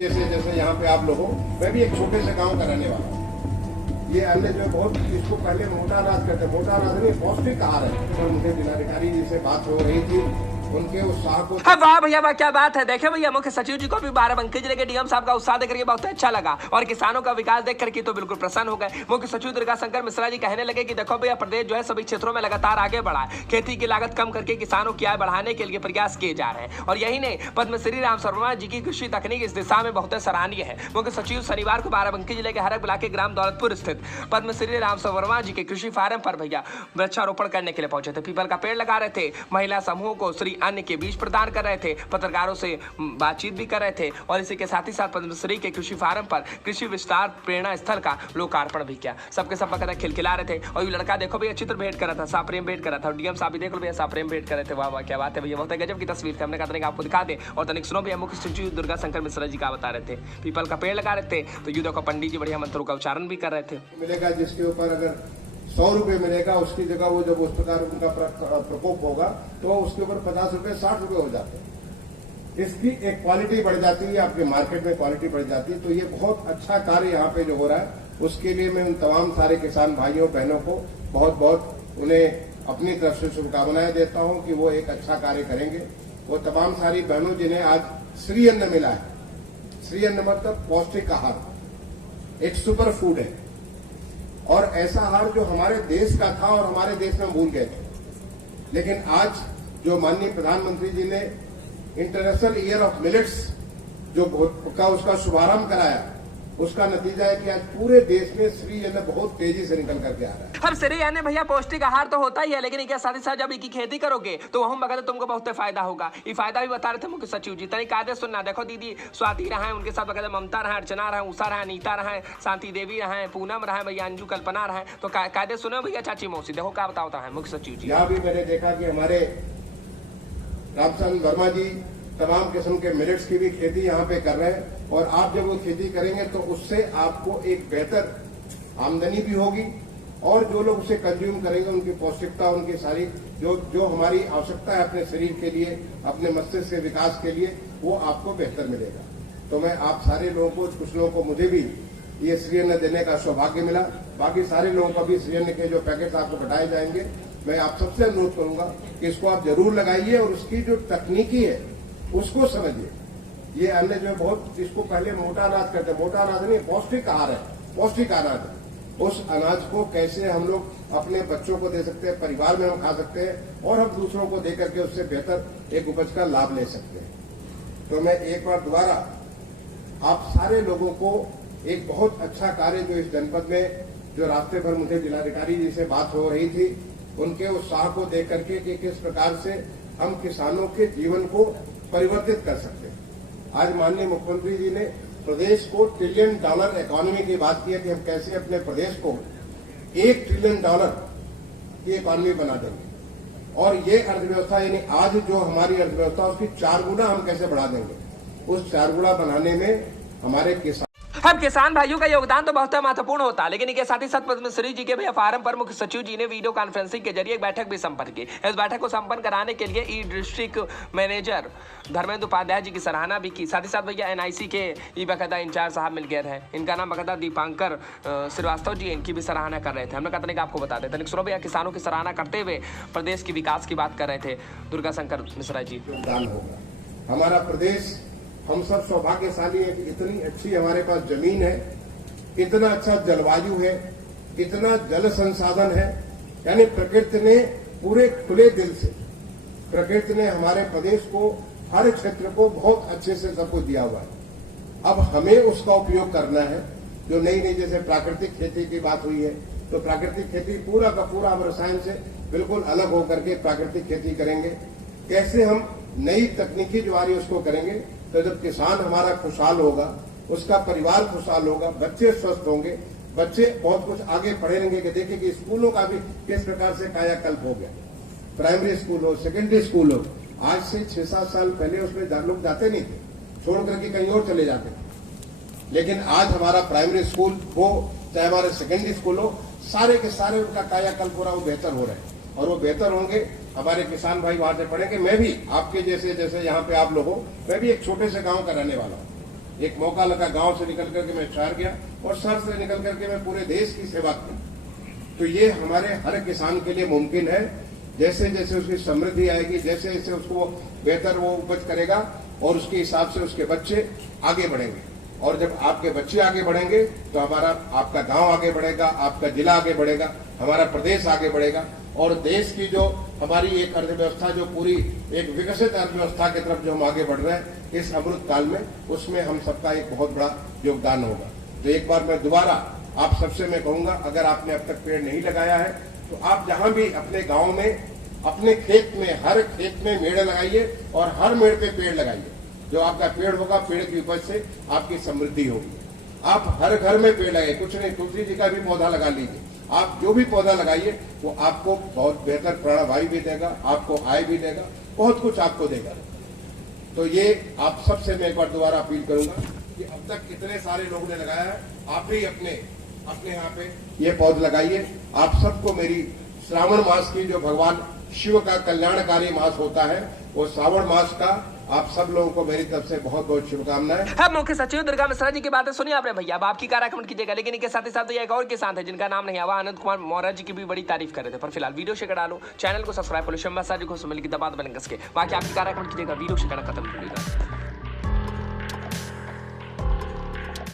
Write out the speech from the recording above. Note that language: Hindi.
जैसे जैसे यहाँ पे आप लोगों, मैं भी एक छोटे से गांव का रहने वाला हूँ। ये हमने जो बहुत इसको पहले मोटा अनाज कहते हैं, मोटा अनाज नहीं पौष्टिक आहार है। तो मुझे जिलाधिकारी जी से बात हो रही थी, उनके उत्साह को वाह भैया वाह, क्या बात है। देखे भैया, मुख्य सचिव जी को भी बाराबंकी जिले के डीएम साहब का उत्साह देकर बहुत अच्छा लगा और किसानों का विकास देख करके तो बिल्कुल प्रसन्न हो गए। मुख्य सचिव दुर्गा शंकर मिश्रा जी कहने लगे कि देखो भैया, प्रदेश जो है सभी क्षेत्रों में लगातार आगे बढ़ा है। खेती की लागत कम करके किसानों की आय बढ़ाने के लिए प्रयास किए जा रहे हैं और यही नहीं, पद्मश्री राम शर्मा जी की कृषि तकनीक इस दिशा में बहुत सराहनीय है। मुख्य सचिव शनिवार को बाराबंकी जिले के हरक ब्लॉक के ग्राम दौलतपुर स्थित पद्मश्री राम शर्मा जी के कृषि फार्म पर भैया वृक्षारोपण करने के लिए पहुंचे थे। पीपल का पेड़ लगा रहे थे, महिला समूह को श्री अन्न के बीज प्रदान कर रहे थे, पत्रकारों से बातचीत भी कर रहे थे और इसी के साथ ही साथ पद्मश्री के कृषि फार्म पर कृषि विस्तार प्रेरणा स्थल का लोकार्पण भी किया। सबके सब बकायदा खिलखिला रहे थे और ये लड़का देखो भैया चित्र भेंट कर रहा था, साप्रेम भेंट कर रहा था और डीएम साहब भी देख लो भैया साप्रेम भेंट कर रहे थे। वाह वाह, क्या बात है भैया, बहुत गजब की तस्वीर थी। हमने कहा तनिक आपको दिखा दे और तनिक सुनो भैया, मुख्य सचिव दुर्गा शंकर मिश्रा जी का बता रहे थे। पीपल का पेड़ लगा रहे थे तो ये देखो पंडित जी बढ़िया मंत्रों का उच्चारण भी कर रहे थे। मिलेगा जिसके ऊपर अगर 100 रुपए मिलेगा, उसकी जगह वो जब उस प्रकार उनका प्रकोप होगा तो उसके ऊपर 50 रुपए 60 रुपए हो जाते हैं। इसकी एक क्वालिटी बढ़ जाती है, आपके मार्केट में क्वालिटी बढ़ जाती है। तो ये बहुत अच्छा कार्य यहाँ पे जो हो रहा है, उसके लिए मैं उन तमाम सारे किसान भाइयों बहनों को बहुत बहुत उन्हें अपनी तरफ से शुभकामनाएं देता हूँ कि वो एक अच्छा कार्य करेंगे। वो तमाम सारी बहनों जिन्हें आज श्री अन्न मिला है, श्री अन्न मतलब पौष्टिक आहार, एक सुपर फूड है और ऐसा आहार जो हमारे देश का था और हमारे देश में भूल गए थे। लेकिन आज जो माननीय प्रधानमंत्री जी ने इंटरनेशनल ईयर ऑफ मिलेट्स जो उसका शुभारंभ कराया, उसका नतीजा है कि आज पूरे देश में श्री अन्न बहुत तेजी से निकल करके आ रहा है। अब श्री अन्न भैया पौष्टिक आहार तो होता ही है, लेकिन क्या साथ ही साथ जब इसकी खेती करोगे तो वह बगैर तुमको बहुत फायदा होगा। ये फायदा भी बता रहे थे मुख्य सचिव जी। तनिक कायदे सुनना, देखो दीदी स्वाति रहा है, उनके साथ बगैर ममता रहा, अर्चना रहा, उषा रहा, नीता रहा, शांति देवी रहा, पूनम रहा, भैया अंजू कल्पना रहा। तो कायदे सुनो भैया, चाची मौसी देखो क्या बताता है मुख्य सचिव जी। यहाँ भी मैंने देखा कि हमारे रामचंद्र वर्मा जी तमाम किस्म के मिलेट्स की भी खेती यहाँ पे कर रहे हैं और आप जब वो खेती करेंगे तो उससे आपको एक बेहतर आमदनी भी होगी और जो लोग उसे कंज्यूम करेंगे उनकी पौष्टिकता, उनकी सारी जो हमारी आवश्यकता है अपने शरीर के लिए, अपने मस्तिष्क के विकास के लिए, वो आपको बेहतर मिलेगा। तो मैं आप सारे लोगों को, कुछ लोगों को मुझे भी ये श्री अन्न देने का सौभाग्य मिला, बाकी सारे लोगों को भी श्री अन्न के जो पैकेट आपको घटाए जाएंगे, मैं आप सबसे अनुरोध करूंगा कि इसको आप जरूर लगाइए और उसकी जो तकनीकी है उसको समझिए। ये अन्न जो है बहुत, इसको पहले मोटा अनाज कहते हैं, मोटा अनाज नहीं पौष्टिक आहार है, पौष्टिक अनाज है। उस अनाज को कैसे हम लोग अपने बच्चों को दे सकते हैं, परिवार में हम खा सकते हैं और हम दूसरों को दे करके उससे बेहतर एक उपज का लाभ ले सकते हैं। तो मैं एक बार दोबारा आप सारे लोगों को एक बहुत अच्छा कार्य जो इस जनपद में जो रास्ते पर मुझे जिलाधिकारी जी से बात हो रही थी, उनके उत्साह को देख करके कि किस प्रकार से हम किसानों के जीवन को परिवर्तित कर सकते हैं। आज माननीय मुख्यमंत्री जी ने प्रदेश को $1 ट्रिलियन इकोनॉमी की बात की है कि हम कैसे अपने प्रदेश को $1 ट्रिलियन की इकोनॉमी बना देंगे और ये अर्थव्यवस्था यानी आज जो हमारी अर्थव्यवस्था उसकी 4 गुना हम कैसे बढ़ा देंगे। उस 4 गुना बनाने में हमारे किसान, अब किसान भाइयों का योगदान तो बहुत महत्वपूर्ण होता है, लेकिन इसके साथ ही साथ पद्मश्री जी के भैया फार्म पर मुख्य सचिव जी ने वीडियो कॉन्फ्रेंसिंग के जरिए एक बैठक भी संपन्न की। इस बैठक को संपन्न कराने के लिए ई डिस्ट्रिक्ट मैनेजर धर्मेंद्र उपाध्याय जी की सराहना भी की। साथ ही साथ भैया एनआईसी के ई बकायदा इंचार्ज साहब मिल गए हैं, इनका नाम बकायदा दीपांकर श्रीवास्तव जी, इनकी भी सराहना कर रहे थे। हमने कहा तनिक आपको बता देते, तनिक सुनो भैया, किसानों की सराहना करते हुए प्रदेश के विकास की बात कर रहे थे दुर्गा शंकर मिश्रा जी। योगदान होगा हमारा प्रदेश, हम सब सौभाग्यशाली है कि इतनी अच्छी हमारे पास जमीन है, इतना अच्छा जलवायु है, इतना जल संसाधन है। यानी प्रकृति ने पूरे खुले दिल से, प्रकृति ने हमारे प्रदेश को, हर क्षेत्र को बहुत अच्छे से सब कुछ दिया हुआ है। अब हमें उसका उपयोग करना है। जो नई नई जैसे प्राकृतिक खेती की बात हुई है, तो प्राकृतिक खेती पूरा का पूरा हम रसायन से बिल्कुल अलग होकर के प्राकृतिक खेती करेंगे। कैसे हम नई तकनीकी जो आ रही है उसको करेंगे, तो जब किसान हमारा खुशहाल होगा, उसका परिवार खुशहाल होगा, बच्चे स्वस्थ होंगे, बच्चे बहुत कुछ आगे पढ़े रहेंगे। कि देखिए कि स्कूलों का भी किस प्रकार से कायाकल्प हो गया। प्राइमरी स्कूल हो, सेकेंडरी स्कूल हो, आज से 6-7 साल पहले उसमें लोग जाते नहीं थे, छोड़ करके कहीं और चले जाते थे। लेकिन आज हमारा प्राइमरी स्कूल हो चाहे हमारे सेकेंडरी स्कूल हो, सारे के सारे उनका कायाकल्प हो रहा, वो बेहतर हो रहे हैं और वो बेहतर होंगे। हमारे किसान भाई वहां से पढ़ेंगे। मैं भी आपके जैसे जैसे यहाँ पे आप लोगों, मैं भी एक छोटे से गांव का रहने वाला हूँ। एक मौका लगा, गांव से निकल करके मैं शहर गया और शहर से निकल करके मैं पूरे देश की सेवा की। तो ये हमारे हर किसान के लिए मुमकिन है। जैसे जैसे उसकी समृद्धि आएगी, जैसे जैसे उसको बेहतर वो उपज करेगा और उसके हिसाब से उसके बच्चे आगे बढ़ेंगे। और जब आपके बच्चे आगे बढ़ेंगे तो आपका गांव आगे बढ़ेगा, आपका जिला आगे बढ़ेगा, हमारा प्रदेश आगे बढ़ेगा और देश की जो हमारी एक अर्थव्यवस्था जो पूरी एक विकसित अर्थव्यवस्था की तरफ जो हम आगे बढ़ रहे हैं इस अमृत काल में, उसमें हम सबका एक बहुत बड़ा योगदान होगा। तो एक बार मैं दोबारा आप सबसे मैं कहूंगा, अगर आपने अब तक पेड़ नहीं लगाया है तो आप जहां भी अपने गांव में, अपने खेत में, हर खेत में मेड़ लगाइए और हर मेड़ पे पेड़ लगाइए। जो आपका पेड़ होगा, पेड़ की उपज से आपकी समृद्धि होगी। आप हर घर में पेड़ लगाइए, कुछ नहीं, तुलसी जी का भी पौधा लगा लीजिए। आप जो भी पौधा लगाइए वो आपको बहुत बेहतर प्राणवायु भी देगा, आपको आय भी देगा, बहुत कुछ आपको देगा। तो ये आप सबसे मैं एक बार दोबारा अपील करूंगा कि अब तक इतने सारे लोगों ने लगाया है, आप भी अपने यहाँ पे ये पौधे लगाइए। आप सबको मेरी श्रावण मास की, जो भगवान शिव का कल्याणकारी मास होता है, वो श्रावण मास का आप सब लोगों को मेरी तरफ से बहुत बहुत शुभकामनाएं। अब मुख्य सचिव दुर्गा मिश्रा जी की बातें सुनिए आपने भैया। अब आपकी कार कमेंट कीजिएगा, लेकिन इनके साथ ही साथ एक और किसान थे जिनका नाम नहीं आवा, आनंद कुमार मौर्य जी की भी बड़ी तारीफ कर रहे थे। पर फिलहाल वीडियो शेयर डालो, चैनल को सब्सक्राइब करो, शिव मिश्रा जी को मिल की दबा बन कसके। बाकी आपकी कार कमेंट कीजिएगा, वीडियो शेयर खत्म।